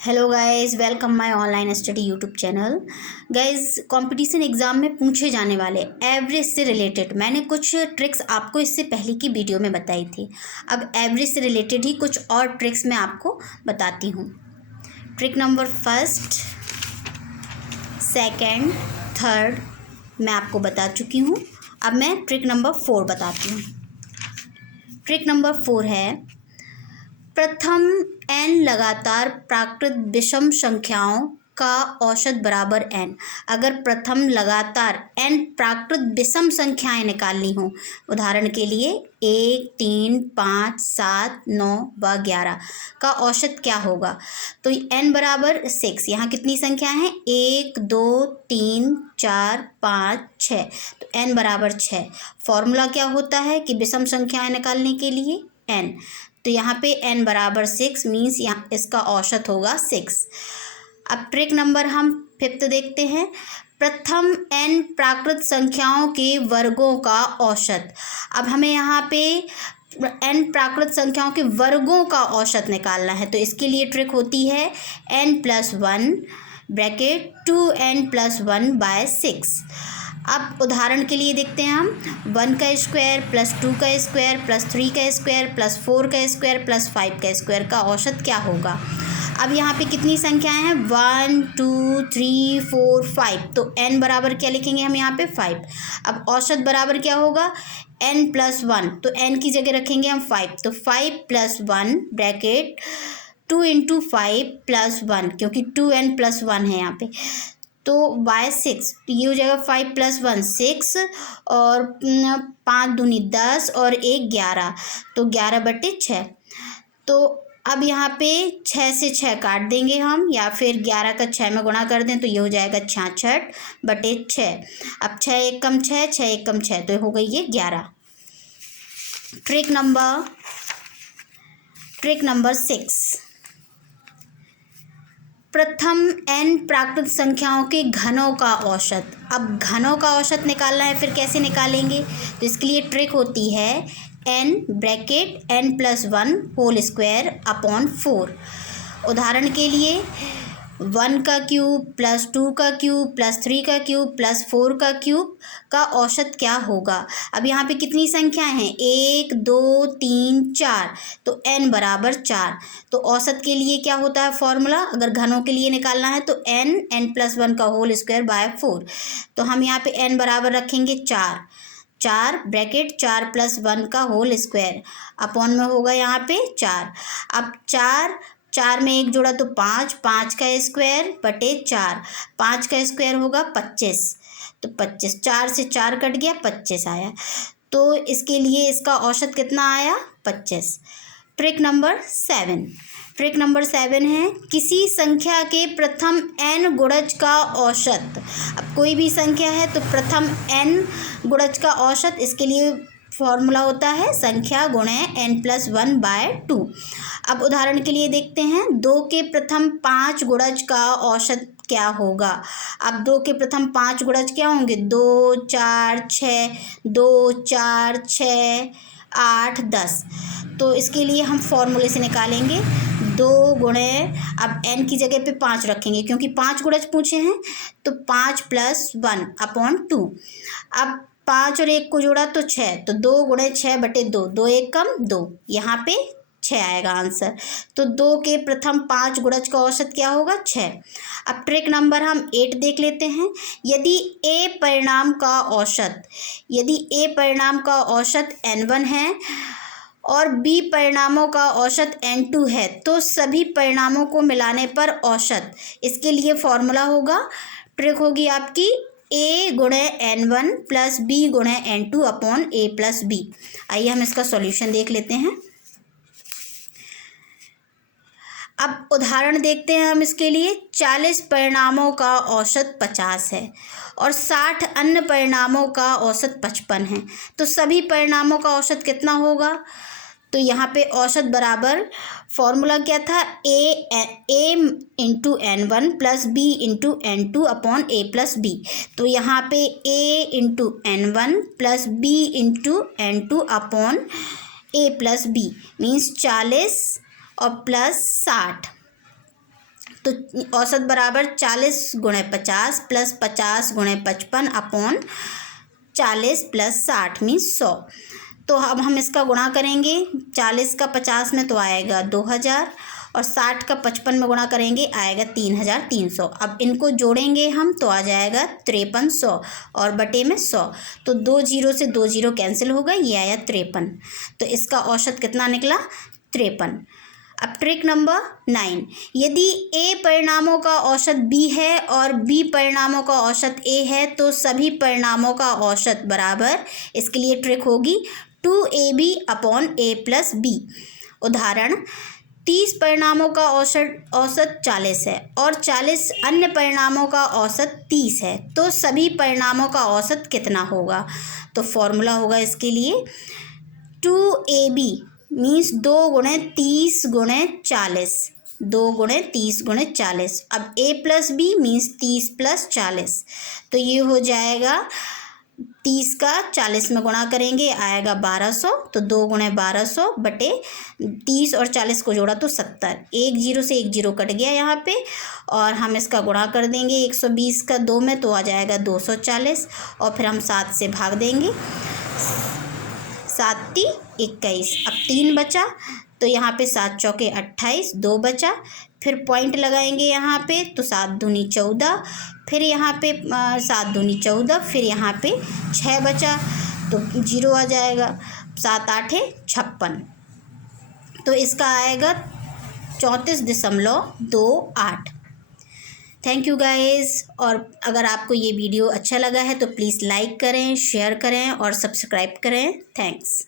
Hello guys, welcome my online study YouTube channel. Guys, competition exam में पूछे जाने वाले एवरेज से रिलेटेड मैंने कुछ ट्रिक्स आपको इससे पहले की वीडियो में बताई थी। अब एवरेज से रिलेटेड ही कुछ और ट्रिक्स मैं आपको बताती हूँ। Trick number first, second, third मैं आपको बता चुकी हूँ। अब मैं ट्रिक नंबर 4 बताती हूँ। ट्रिक नंबर 4 है, प्रथम n लगातार प्राकृत विषम संख्याओं का औसत बराबर n। अगर प्रथम लगातार n प्राकृत विषम संख्याएं निकालनी हो, उदाहरण के लिए 1, 3, 5, 7, 9 व 11 का औसत क्या होगा? तो n बराबर 6। यहाँ कितनी संख्या है? 1, 2, 3, 4, 5, 6। तो n बराबर 6। फॉर्मूला क्या होता है कि विषम संख्याएं निकालने के लिए n। तो यहाँ पे n बराबर 6 मीन्स यहाँ इसका औसत होगा 6। अब ट्रिक नंबर हम 5 देखते हैं, प्रथम n प्राकृत संख्याओं के वर्गों का औसत। अब हमें यहाँ पे n प्राकृत संख्याओं के वर्गों का औसत निकालना है। तो इसके लिए ट्रिक होती है n+1 ब्रैकेट 2n+1/6। अब उदाहरण के लिए देखते हैं हम 1 का स्क्वायर प्लस 2 का स्क्वायर प्लस 3 का स्क्वायर प्लस 4 का स्क्वायर प्लस 5 का स्क्वायर का औसत क्या होगा? अब यहाँ पे कितनी संख्याएं हैं? 1, 2, 3, 4, 5। तो n बराबर क्या लिखेंगे हम यहाँ पे? 5। अब औसत बराबर क्या होगा? n+1। तो n की जगह रखेंगे हम 5। तो 5+1 ब्रैकेट 2 × 5 + 1, क्योंकि 2n+1 है यहाँ पे, तो /6। तो ये हो जाएगा 5 + 1 6 और 5 दूनी 10 और 1 11। तो 11/6। तो अब यहाँ पे 6 से 6 काट देंगे हम, या फिर 11 का 6 में गुणा कर दें तो ये हो जाएगा 66/6। अब 6 1 कम 6, 6 1 कम 6, तो हो गई ये 11। ट्रिक नंबर 6, प्रथम n प्राकृत संख्याओं के घनों का औसत। अब घनों का औसत निकालना है, फिर कैसे निकालेंगे? तो इसके लिए ट्रिक होती है n bracket n+1 whole square upon 4। उदाहरण के लिए 1 का क्यूब प्लस 2 का क्यूब प्लस 3 का क्यूब प्लस 4 का क्यूब का औसत क्या होगा? अब यहाँ पे कितनी संख्याएं हैं? 1, 2, 3, 4। तो n बराबर 4। तो औसत के लिए क्या होता है फॉर्मूला? अगर घनों के लिए निकालना है तो n+1 का होल स्क्वायर बाय 4। तो हम यहाँ पे n बराबर रखेंगे 4 ब्रैकेट 4 + 1 का होल स्क्वायर अपॉन में होगा यहाँ पे 4। अब 4 में 1 जोड़ा तो 5, 5 का स्क्वायर बटे 4, 5 का स्क्वायर होगा 25। तो 25, 4 से 4 कट गया, 25 आया। तो इसके लिए इसका औसत कितना आया? 25। ट्रिक नंबर 7 है, किसी संख्या के प्रथम n गुणज का औसत। अब कोई भी संख्या है तो प्रथम n गुणज का औसत, इसके लिए फॉर्मूला होता है संख्या गुणे n+1/2। अब उदाहरण के लिए देखते हैं 2 के प्रथम 5 गुणज का औसत क्या होगा? अब 2 के प्रथम 5 गुणज क्या होंगे? 2, 4, 6, 2, 4, 6, 8, 10। तो इसके लिए हम फॉर्मूले से निकालेंगे 2 गुणे, अब n की जगह पे 5 रखेंगे क्योंकि 5 गुणज पूछे हैं, तो 5 + 1/2। अब 5 और 1 को जोड़ा तो 6, तो 2 गुणे 6/2, 2 1 कम 2, यहाँ पे 6 आएगा आंसर। तो 2 के प्रथम 5 गुणज का औसत क्या होगा? 6। अब ट्रिक नंबर हम 8 देख लेते हैं, यदि a परिणाम का औसत n1 है और b परिणामों का औसत n2 है, तो सभी परिणामों को मिलाने पर औसत। इसके लिए फॉर्मूला होगा, ट्रिक होगी आपकी a गुणे n1 प्लस b गुणे n2 upon a plus b। आइए हम इसका सॉल्यूशन देख लेते हैं। अब उदाहरण देखते हैं हम इसके लिए, 40 परिणामों का औसत 50 है और 60 अन्य परिणामों का औसत 55 है, तो सभी परिणामों का औसत कितना होगा? तो यहाँ पे औसत बराबर फॉर्मूला क्या था? a × n1 plus b × n2 upon a plus b। तो यहाँ पे a × n1 plus b × n2 upon a plus b means 40 और प्लस 60। तो औसत बराबर 40 गुणे 50 प्लस 50 गुणे 55 अपॉन 40 प्लस 60 मीन्स 100। तो अब हम इसका गुणा करेंगे। 40 का 50 में तो आएगा 2000 और 60 का 55 में गुणा करेंगे आएगा 3300। अब इनको जोड़ेंगे हम तो आ जाएगा 5300 और बटे में 100। तो 2 जीरो से 2 जीरो कैंसिल होगा, ये आया 53। तो इसका औसत कितना निकला? 53। अब ट्रिक नंबर 9, यदि ए परिणामों का औसत बी है और बी परिणामों का औसत ए है तो सभी परिणामों का औसत बराबर, इसके लिए ट्रिक होगी 2ab upon a plus B. उदाहरण, 30 परिणामों का औसत 40 है और 40 अन्य परिणामों का औसत 30 है, तो सभी परिणामों का औसत कितना होगा? तो फॉर्मूला होगा इसके लिए 2ab मीन्स 2 गुणे 30 गुणे 40, 2 गुणे 30 गुणे 40। अब a plus B means 30 plus 40, तो ये हो जाएगा 30 का 40 में गुणा करेंगे आएगा 1200। तो 2 गुणे 1200 बटे 30 और 40 को जोड़ा तो 70। 1 जीरो से 1 जीरो कट गया यहाँ पे और हम इसका गुणा कर देंगे 120 का 2 में तो आ जाएगा 240 और फिर हम 7 से भाग देंगे, 7 × 21। अब 3 बचा तो यहाँ पे 7 चौके 28, 2 बचा, फिर पॉइंट लगाएंगे यहाँ पे तो 7 दूनी 14, फिर यहाँ पे 7 दूनी 14, फिर यहाँ पे 6 बचा तो 0 आ जाएगा, 7 8 56। तो इसका आएगा 34.28। Thank you guys. और अगर आपको ये वीडियो अच्छा लगा है तो प्लीज़ लाइक करें, शेयर करें और सब्सक्राइब करें। थैंक्स।